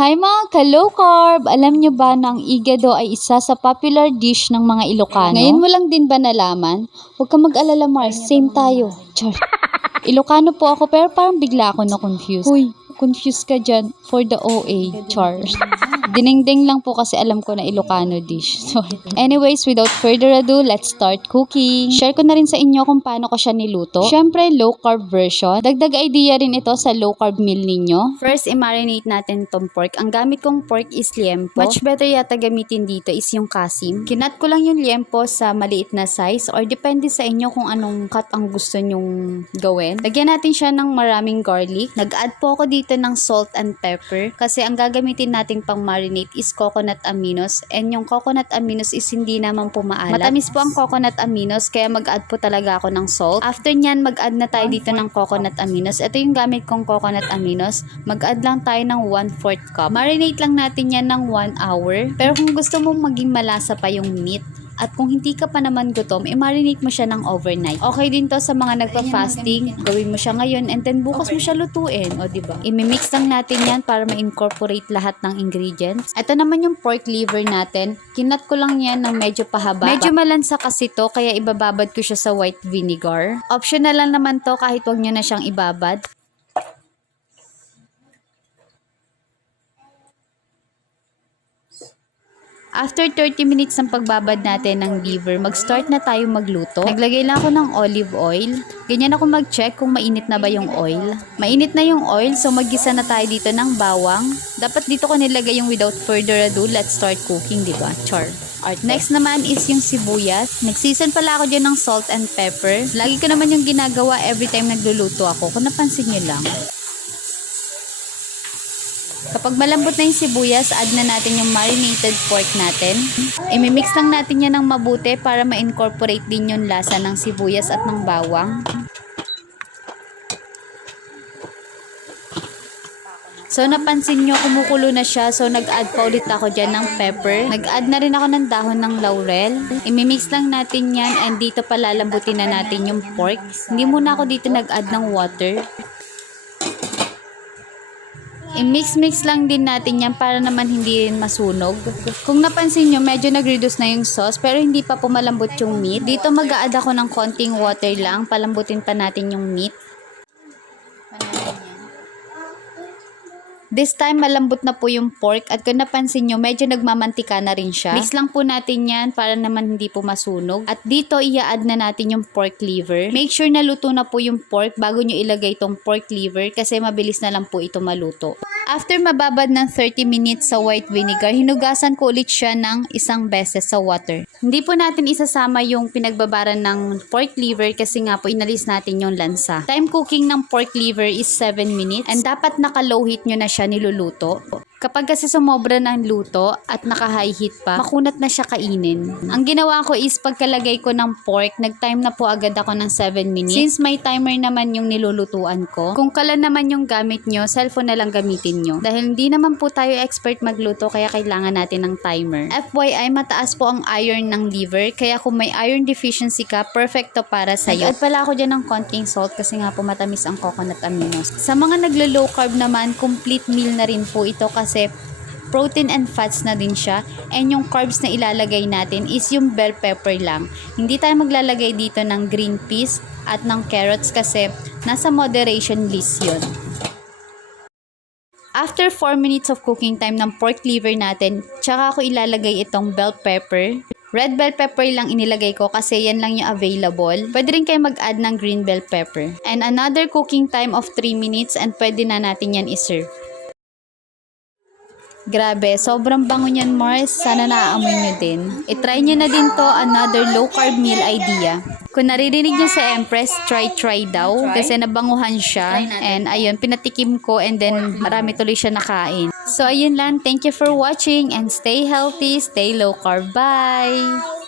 Hi mga ka-low carb! Alam nyo ba na ang igado ay isa sa popular dish ng mga Ilocano? Ngayon mo lang din ba nalaman? Huwag ka mag-alala Mars, same tayo. Char. Ilocano po ako pero parang bigla ako na-confused. Huy, confused ka dyan for the OA. Char. Dinengdeng lang po kasi alam ko na Ilocano dish. Sorry. Anyways, without further ado, let's start cooking. Share ko na rin sa inyo kung paano ko siya niluto. Syempre, low carb version. Dagdag idea rin ito sa low carb meal ninyo. First, i-marinate natin tong pork. Ang gamit kong pork is liempo. Much better yata gamitin dito is yung kasim. Kinat ko lang yung liempo sa maliit na size or depende sa inyo kung anong cut ang gusto nyong gawin. Lagyan natin siya ng maraming garlic. Nag-add po ako dito ng salt and pepper kasi ang gagamitin natin pang marinate is coconut aminos, and yung coconut aminos is hindi naman po maalat. Matamis po ang coconut aminos kaya mag-add po talaga ako ng salt. After nyan, mag-add na tayo dito ng coconut aminos. Ito yung gamit kong coconut aminos. Mag-add lang tayo ng 1/4 cup. Marinate lang natin yan ng 1 hour. Pero kung gusto mong maging malasa pa yung meat, at kung hindi ka pa naman gutom, i-marinate mo siya ng overnight. Okay din to sa mga nagpa-fasting. Gawin mo siya ngayon and then bukas mo siya lutuin. O diba? I-mix lang natin yan para ma-incorporate lahat ng ingredients. Ito naman yung pork liver natin. Kinat ko lang yan ng medyo pahaba. Medyo malansa kasi to kaya ibababad ko siya sa white vinegar. Optional lang naman to kahit wag nyo na siyang ibabad. After 30 minutes ng pagbabad natin ng liver, mag-start na tayo magluto. Naglagay lang ako ng olive oil. Ganyan ako mag-check kung mainit na ba yung oil. Mainit na yung oil, so mag-gisa na tayo dito ng bawang. Dapat dito ko nilagay yung without further ado, let's start cooking, diba? Char. Alright, next naman is yung sibuyas. Nag-season pala ako dyan ng salt and pepper. Lagi ko naman yung ginagawa every time nagluluto ako. Kung napansin nyo lang. Kapag malambot na yung sibuyas, add na natin yung marinated pork natin. I-mix lang natin yan ng mabuti para ma-incorporate din yung lasa ng sibuyas at ng bawang. So, napansin nyo, kumukulo na siya. So, nag-add pa ulit ako dyan ng pepper. Nag-add na rin ako ng dahon ng laurel. I-mix lang natin yan and dito palalambutin na natin yung pork. Hindi muna ako dito nag-add ng water. I-mix lang din natin yan para naman hindi rin masunog. Kung napansin nyo, medyo nag-reduce na yung sauce pero hindi pa pumalambot yung meat. Dito mag-a-add ako ng konting water lang. Palambutin pa natin yung meat. This time, malambot na po yung pork at kung napansin nyo, medyo nagmamantika na rin siya. Mix lang po natin yan para naman hindi po masunog. At dito, i-add na natin yung pork liver. Make sure na luto na po yung pork bago nyo ilagay itong pork liver kasi mabilis na lang po ito maluto. After mababad ng 30 minutes sa white vinegar, hinugasan ko ulit siya ng isang beses sa water. Hindi po natin isasama yung pinagbabaran ng pork liver kasi nga po inalis natin yung lansa. Time cooking ng pork liver is 7 minutes and dapat naka-low heat nyo na siya niluluto. Kapag kasi sumobra ng luto at naka-high heat pa, makunat na siya kainin. Ang ginawa ko is pagkalagay ko ng pork, nag-time na po agad ako ng 7 minutes. Since may timer naman yung nilulutuan ko, kung kalan naman yung gamit nyo, cellphone na lang gamitin nyo. Dahil hindi naman po tayo expert magluto, kaya kailangan natin ng timer. FYI, mataas po ang iron ng liver, kaya kung may iron deficiency ka, perfecto para sa'yo. At pala ako dyan ng konting salt kasi nga po matamis ang coconut aminos. Sa mga naglo-low carb naman, complete meal na rin po ito kasi protein and fats na din siya, and yung carbs na ilalagay natin is yung bell pepper lang. Hindi tayo maglalagay dito ng green peas at ng carrots kasi nasa moderation list yun. After 4 minutes of cooking time ng pork liver natin, tsaka ako ilalagay itong bell pepper. Red bell pepper lang inilagay ko kasi yan lang yung available. Pwede rin kayo mag-add ng green bell pepper. And another cooking time of 3 minutes and pwede na natin yan iserve. Grabe, sobrang bango niyan Mars. Sana naaamoy nyo din. I-try nyo na din to, another low carb meal idea. Kung naririnig nyo sa Empress, try daw. Kasi nabanguhan siya. And ayun, pinatikim ko and then marami tuloy siya nakain. So ayun lang, thank you for watching and stay healthy, stay low carb. Bye!